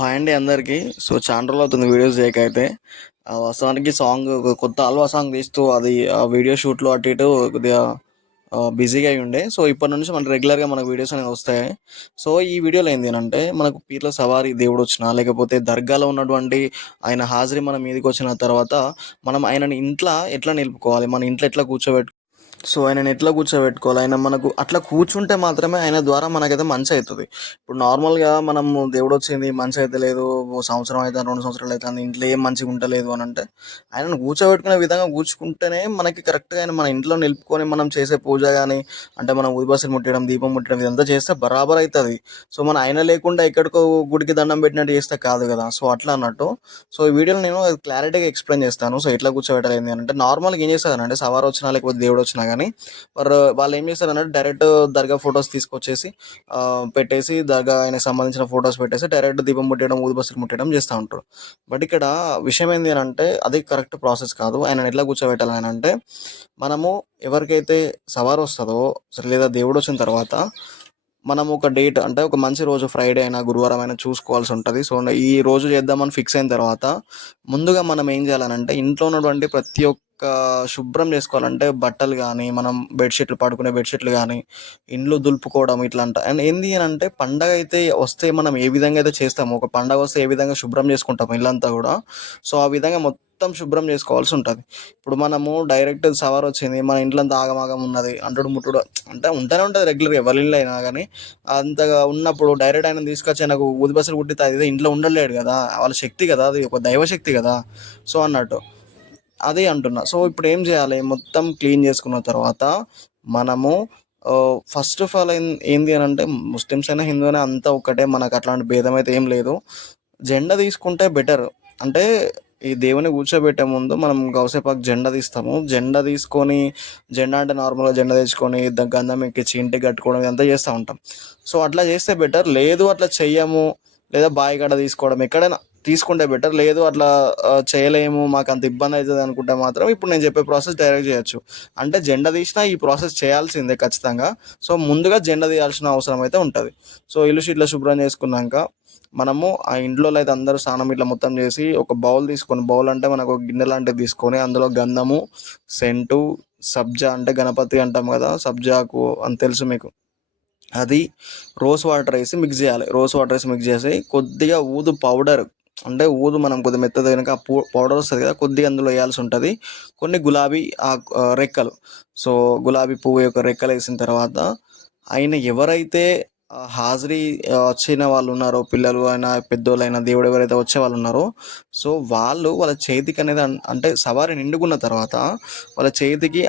Hi అండి అందరికీ. చాలా రోజులవుతుంది వీడియోస్ చేయకైతే. వాస్తవానికి సాంగ్ ఒక కొత్త 'అల్వా' సాంగ్ తీస్తూ అది వీడియో షూట్‌లో అటు ఇటు కొద్దిగా బిజీగా అయి ఉండే. ఇప్పటి నుంచి మనకు రెగ్యులర్‌గా మనకు వీడియోస్ అనేవి వస్తాయి. ఈ వీడియోలో ఏంది అనంటే మనకు పీర్ల సవారి దేవుడొచ్చినా, లేకపోతే దర్గాలో ఉన్నటువంటి ఆయన హాజరీ మన మీదకొచ్చిన తర్వాత మనం ఆయనని ఇంట్ల ఎట్లా నిలుపుకోవాలి? మన ఇంట్లో ఎట్లా ఆయనని ఎట్లా కూర్చోబెట్టుకోవాలి? ఆయన మనకు అట్లా కూర్చుంటే మాత్రమే ఆయన ద్వారా మనకైతే మంచి అవుతుంది. ఇప్పుడు నార్మల్‌గా మనము దేవుడొచ్చింది మంచి అయితలేదు, ఓ సంవత్సరం అయితాంది, 2 సంవత్సరాలు అయితాంది, ఇంట్లో ఏం మంచిగా ఉంటలేదు అనంటే, ఆయనను కూర్చోబెట్టుకునే విధంగా కూర్చుకుంటేనే మనకి కరెక్ట్‌గా ఆయన మన ఇంట్లో నిలుపుకొని మనం చేసే పూజ గాని, అంటే మనం ఊదిబస్తీలు ముట్టియడం, దీపం ముట్టియడం ఇదంతా చేస్తే బరాబర్ అయితది. మన ఆయన లేకుండా ఎక్కడికో గుడికి దండం పెట్టినట్టు చేస్తే కాదు గదా! అట్లా అన్నట్టు. ఈ వీడియోలో నేను క్లారిటీగా ఎక్స్‌ప్లెయిన్ చేస్తాను. ఎట్లా కూర్చోబెట్టాలి ఏంది అనంటే, నార్మల్‌గా ఏం చేస్తారనంటే సవారొచ్చినా లేకపోతే దేవుడొచ్చినా గానీ వాళ్ళు ఏం చేస్తారనంటే డైరెక్ట్ దర్గా ఫొటోస్ తీసుకొచ్చేసి పెట్టేసి దర్గా ఆయనకి సంబంధించిన ఫొటోస్ పెట్టేసి డైరెక్ట్ దీపం ముట్టియడం, ఊదుబస్తీలు ముట్టియడం చేస్తా ఉంటారు. బట్ ఇక్కడ విషయం ఏంది అనంటే అది కరెక్ట్ ప్రాసెస్ కాదు. ఆయనని ఎట్లా కూర్చోబెట్టాలి అనంటే, మనము ఎవరికైతే సవారొస్తదో లేదా దేవుడొచ్చిన తర్వాత మనం ఒక డేట్ అంటే ఒక మంచి రోజు ఫ్రైడే అయినా, గురువారం అయినా చూసుకోవాల్సి ఉంటది. ఈ రోజు చేద్దామని ఫిక్స్ అయిన తర్వాత ముందుగా మనం ఏం చేయాలనంటే ఇంట్లో ఉన్నటువంటి ప్రతి ఒక్క శుభ్రం చేసుకోవాలంటే బట్టలు గానీ, మనం బెడ్‌షీట్లు పడుకునే బెడ్‌షీట్లు గానీ, ఇండ్లు దులుపుకోవడం ఇట్లంట. అండ్ ఏంది అనంటే పండగ అయితే వస్తే మనం ఏ విధంగా అయితే చేస్తామో, ఒక పండగ వస్తే ఏ విధంగా శుభ్రం చేసుకుంటామో ఇల్లంతా గూడా, ఆ విధంగా మొత్తం శుభ్రం చేసుకోవాల్సి ఉంటది. ఇప్పుడు మనము డైరెక్ట్ సవారొచ్చింది, మన ఇంట్లంతా ఆగమాగం ఉన్నది, అంటుడు ముట్టుడు అంటే ఉంటూనే ఉంటది రెగ్యులర్‌గా ఎవరి ఇల్లు అయినా గానీ, అంతగా ఉన్నప్పుడు డైరెక్ట్ ఆయనను తీసుకొచ్చి ఆయనకు ఊదిబస్తీలు ముట్టిత్తే అదేదో ఇంట్లో ఉండలేడు గదా! వాళ్ళ శక్తి గదా! అది ఒక దైవశక్తి గదా! అన్నట్టు. అదే అంటున్నా. ఇప్పుడేం జేయాలి? మొత్తం క్లీన్ జేసుకున్న తర్వాత మనము ఫస్ట్ ఆఫ్ ఆల్ ఏంది అనంటే ముస్లిమ్స్ అయినా, హిందూ అయినా అంతా ఒక్కటే. మనకు అట్లాంటి భేదం అయితే ఏం లేదు. జెండా తీసుకుంటే బెటర్. అంటే ఈ దేవుడిని కూర్చోబెట్టే ముందు మనం గౌసేపాకు జెండా తీస్తాము. జెండా తీసుకొని జెండా అంటే నార్మల్‌గా జెండా తెచ్చుకొని గంధం ఎక్కించి ఇంటికి కట్టుకోవడం ఇదంతా చేస్తా ఉంటాం. అట్లా చేస్తే బెటర్. లేదు అట్లా చెయ్యము, లేదా బావి కాడ తీసుకోవడం ఎక్కడైనా తీసుకుంటే బెటర్. లేదు అట్లా చేయలేము, మాకంత ఇబ్బంది అయితది అనుకుంటే మాత్రం ఇప్పుడు నేను చెప్పే ప్రాసెస్ డైరెక్ట్ చేయొచ్చు. అంటే జెండా తీసినా ఈ ప్రాసెస్ చేయాల్సిందే ఖచ్చితంగా. ముందుగా జెండా తీయాల్సిన అవసరం అయితే ఉంటది. ఇల్లు ఇట్లా శుభ్రం చేసుకున్నాక మనము ఆ ఇంట్లోలో అయితే అందరూ స్నానం ఇట్లా మొత్తం చేసి ఒక బౌల్ తీసుకొని, బౌల్ అంటే మనకు ఒక గిన్నె లాంటిది తీసుకొని అందులో గంధము, సెంటు, సబ్జా అంటే గణపతి అంటాం కదా, సబ్జాకు అని తెలుసు మీకు. అది రోస్ వాటర్ వేసి మిక్స్ చేయాలి. రోస్ వాటర్ వేసి మిక్స్ చేసి కొద్దిగా ఊదు పౌడర్, అంటే ఊదు మనం కొద్దిగా మెత్తది అయినాక ఆ పౌడర్ వస్తుంది కదా, కొద్దిగా అందులో వేయాల్సి ఉంటుంది. కొన్ని గులాబీ రెక్కలు. గులాబీ పువ్వు యొక్క రెక్కలు వేసిన తర్వాత ఆయన ఎవరైతే హాజరీ వచ్చిన వాళ్ళు ఉన్నారో, పిల్లలు అయినా పెద్దోళ్ళైనా, దేవుడు ఎవరైతే వచ్చే వాళ్ళు ఉన్నారో, వాళ్ళ చేతికి అనేది అంటే సవారి నిండుకున్న తర్వాత వాళ్ళ చేతికి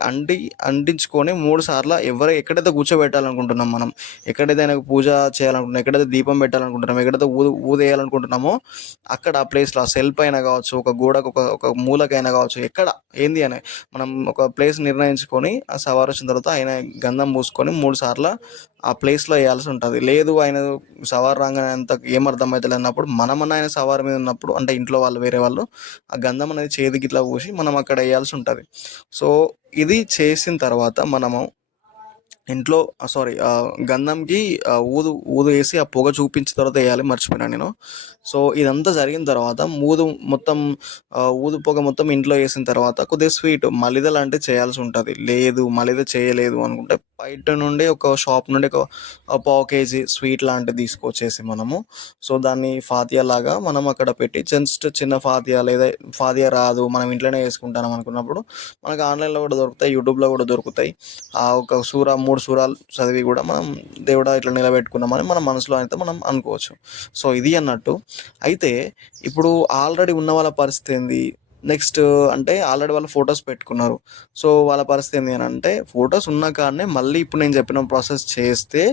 అంటించుకొని 3 సార్లు ఎక్కడైతే కూర్చోబెట్టాలనుకుంటున్నాం మనం, ఎక్కడైతే ఆయనకు పూజ చేయాలనుకుంటున్నాం, ఎక్కడైతే దీపం పెట్టాలనుకుంటున్నాం, ఎక్కడైతే ఊదేయాలనుకుంటున్నామో అక్కడ ఆ ప్లేస్లో ఆ సెల్ఫ్ అయినా కావచ్చు, ఒక గోడకు ఒక మూలకైనా కావచ్చు, ఎక్కడ ఏంది అని మనం ఒక ప్లేస్ నిర్ణయించుకొని ఆ సవారు వచ్చిన తర్వాత ఆయన గంధం పూసుకొని 3 సార్లు ఆ ప్లేస్లో వేయాల్సి ఉంటుంది. లేదు ఆయన సవారు రాగానే అంత ఏం అర్థమవుతలేదు అన్నప్పుడు మనమన్న ఆయన సవారు మీద ఉన్నప్పుడు, అంటే ఇంట్లో వాళ్ళు వేరే వాళ్ళు ఆ గంధం అనేది చేతికి ఇట్లా పూసి మనం అక్కడ వేయాల్సి ఉంటుంది. ఇది చేసిన తర్వాత మనము ఇంట్లో గంధంకి ఊదు వేసి ఆ పొగ చూపించిన తర్వాత వేయాలి, మర్చిపోయినా నేను. ఇదంతా జరిగిన తర్వాత మొత్తం ఊదు పొగ మొత్తం ఇంట్లో వేసిన తర్వాత కొద్దిగా స్వీట్ మలిద లాంటివి చేయాల్సి ఉంటుంది. లేదు మలిద చేయలేదు అనుకుంటే బయట నుండి ఒక షాప్ నుండి ఒక పావు కేజీ స్వీట్ లాంటిది తీసుకొచ్చేసి మనము దాన్ని ఫాతియా లాగా మనం అక్కడ పెట్టి జస్ట్ చిన్న ఫాతియా, లేదా ఫాతియా రాదు మనం ఇంట్లోనే వేసుకుంటాం అనుకున్నప్పుడు మనకు ఆన్లైన్లో కూడా దొరుకుతాయి, యూట్యూబ్లో కూడా దొరుకుతాయి. ఒక సూరా 3 సూరాలు చదివి కూడా మనం దేవుడా ఇట్లా నిలబెట్టుకున్నామని మన మనసులో అయితే మనం అనుకోవచ్చు. ఇది అన్నట్టు. అయితే ఇప్పుడు ఆల్రెడీ ఉన్న వాళ్ళ పరిస్థితి ఏంది? నెక్స్ట్ అంటే ఆల్రెడీ వాళ్ళు ఫొటోస్ పెట్టుకున్నారు. వాళ్ళ పరిస్థితి ఏంది అనంటే, ఫొటోస్ ఉన్న కాడనే మళ్ళీ ఇప్పుడు నేను చెప్పిన ప్రాసెస్ చేస్తే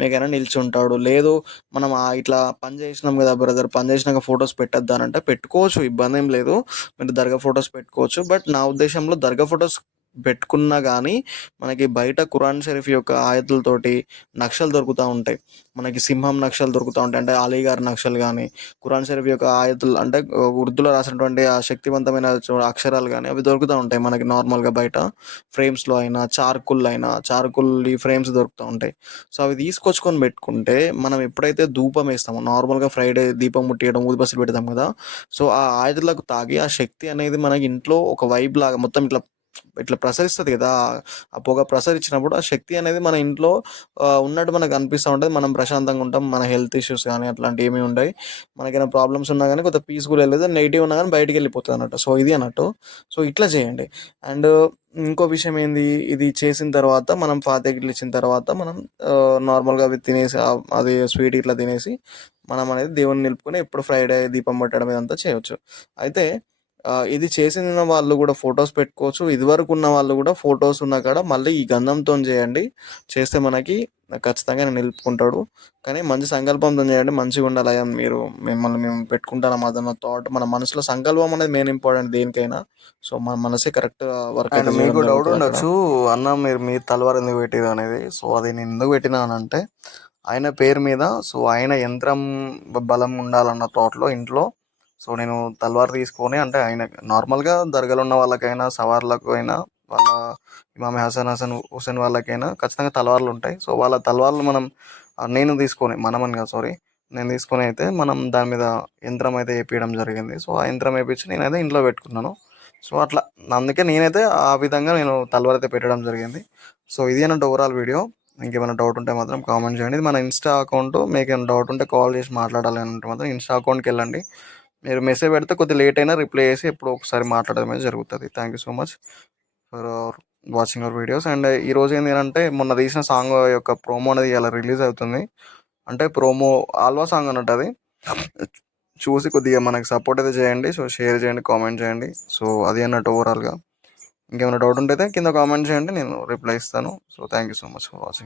మీకైనా నిల్చుంటాడు. లేదు మనం ఇట్లా పని చేసినాం కదా బ్రదర్, పని చేసినాక ఫొటోస్ పెట్టొద్దా అంటే పెట్టుకోవచ్చు, ఇబ్బంది ఏం లేదు. మీరు దర్గా ఫొటోస్ పెట్టుకోవచ్చు. బట్ నా ఉద్దేశంలో దర్గా ఫొటోస్ పెట్టుకున్నా కానీ మనకి బయట ఖురాన్ షరీఫ్ యొక్క ఆయతులతోటి నక్షలు దొరుకుతూ ఉంటాయి. మనకి సింహం నక్షలు దొరుకుతూ ఉంటాయి. అంటే అలీగార్ నక్షలు కానీ, ఖురాన్ షరీఫ్ యొక్క ఆయతులు అంటే ఉర్దూలో రాసినటువంటి ఆ శక్తివంతమైన అక్షరాలు కానీ అవి దొరుకుతూ ఉంటాయి మనకి నార్మల్గా బయట ఫ్రేమ్స్లో అయినా, చార్కుల్ ఈ ఫ్రేమ్స్ దొరుకుతూ ఉంటాయి. సో అవి తీసుకొచ్చుకొని పెట్టుకుంటే మనం ఎప్పుడైతే ధూపం వేస్తామో నార్మల్గా ఫ్రైడే దీపం ముట్టియడం ఊదిబస్సులు పెడతాం కదా, సో ఆ ఆయుధాలకు తాగి ఆ శక్తి అనేది మనకి ఇంట్లో ఒక వైబ్ లాగా మొత్తం ఇట్లా ఇట్లా ప్రసరిస్తుంది కదా, ఆ పొగ ప్రసరించినప్పుడు ఆ శక్తి అనేది మన ఇంట్లో ఉన్నట్టు మనకు అనిపిస్తూ ఉంటుంది. మనం ప్రశాంతంగా ఉంటాం, మన హెల్త్ ఇష్యూస్ కానీ అట్లాంటివి ఏమీ ఉండవు. మనకైనా ప్రాబ్లమ్స్ ఉన్నా కానీ కొంత పీస్ఫుల్ వెళ్ళదు, నెగిటివ్ ఉన్నా కానీ బయటికి వెళ్ళిపోతుంది అన్నట్టు. సో ఇది అన్నట్టు. సో ఇట్లా చేయండి. అండ్ ఇంకో విషయం ఏంది, ఇది చేసిన తర్వాత మనం ఫాతిహలు ఇచ్చిన తర్వాత మనం నార్మల్గా అవి తినేసి అది స్వీట్ ఇట్లా తినేసి మనం అనేది దేవుని నిలుపుకొని ఎప్పుడు ఫ్రైడే దీపం పెట్టడం ఇదంతా చేయొచ్చు. అయితే ఇది చేసిన వాళ్ళు కూడా ఫొటోస్ పెట్టుకోవచ్చు. ఇదివరకు ఉన్న వాళ్ళు కూడా ఫొటోస్ ఉన్న కాడ మళ్ళీ ఈ గంధంతో చేయండి. చేస్తే మనకి ఖచ్చితంగా నేను నిలుపుకుంటాడు. కానీ మంచి సంకల్పంతో చేయండి, మంచిగా ఉండాలి. అయ్యా మీరు మిమ్మల్ని మేము పెట్టుకుంటాం అదన్న థాట్, మన మనసులో సంకల్పం అనేది మెయిన్ ఇంపార్టెంట్ దేనికైనా. సో మన మనసే కరెక్ట్ వర్క్ అయితే చేయడం జరుగుతుంది. మీకు డౌట్ ఉండొచ్చు, అన్న మీరు తలవారు ఎందుకు పెట్టిరు అనేది. సో అది నేను ఎందుకు పెట్టినా అని అంటే, ఆయన పేరు మీద సో ఆయన యంత్రం బలం ఉండాలన్న థాట్లో ఇంట్లో సో నేను తల్వార్ తీసుకొని, అంటే ఆయన నార్మల్గా దర్గాలో ఉన్న వాళ్ళకైనా సవార్లకు అయినా వాళ్ళ ఇమామ్ హుసేన్ వాళ్ళకైనా ఖచ్చితంగా తలవార్లు ఉంటాయి. సో వాళ్ళ తలవార్లు నేను తీసుకొని మనమని కాదు సారీ నేను తీసుకొని అయితే మనం దాని మీద యంత్రం అయితే వేపించడం జరిగింది. సో ఆ యంత్రం వేపించి నేనైతే ఇంట్లో పెట్టుకున్నాను. సో అట్లా అందుకే నేనైతే ఆ విధంగా నేను తలవార్ అయితే పెట్టడం జరిగింది. సో ఇది అన్నట్టు ఓవరాల్ వీడియో. ఇంకేమైనా డౌట్ ఉంటే మాత్రం కామెంట్ చేయండి. ఇది మన ఇన్స్టా అకౌంట్. మీకు ఏమైనా డౌట్ ఉంటే కాల్ చేసి మాట్లాడాలి అని అంటే మాత్రం ఇన్స్టా అకౌంట్కి వెళ్ళండి. మీరు మెసేజ్ పెడితే కొద్దిగా లేట్ అయినా రిప్లై చేసి ఎప్పుడో ఒకసారి మాట్లాడడం జరుగుతుంది. Thank you so much for watching our videos. And ఈరోజు ఏంటంటే మొన్న తీసిన సాంగ్ యొక్క ప్రోమో అనేది ఇలా రిలీజ్ అవుతుంది. అంటే ప్రోమో ఆల్వా సాంగ్ అన్నట్టు అది చూసి కొద్దిగా మనకి సపోర్ట్ అయితే చేయండి. సో షేర్ చేయండి, కామెంట్ చేయండి. సో అది అన్నట్టు ఓవరాల్గా. ఇంకేమైనా డౌట్ ఉంటే కింద కామెంట్ చేయండి, నేను రిప్లై ఇస్తాను. So thank you so much for watching.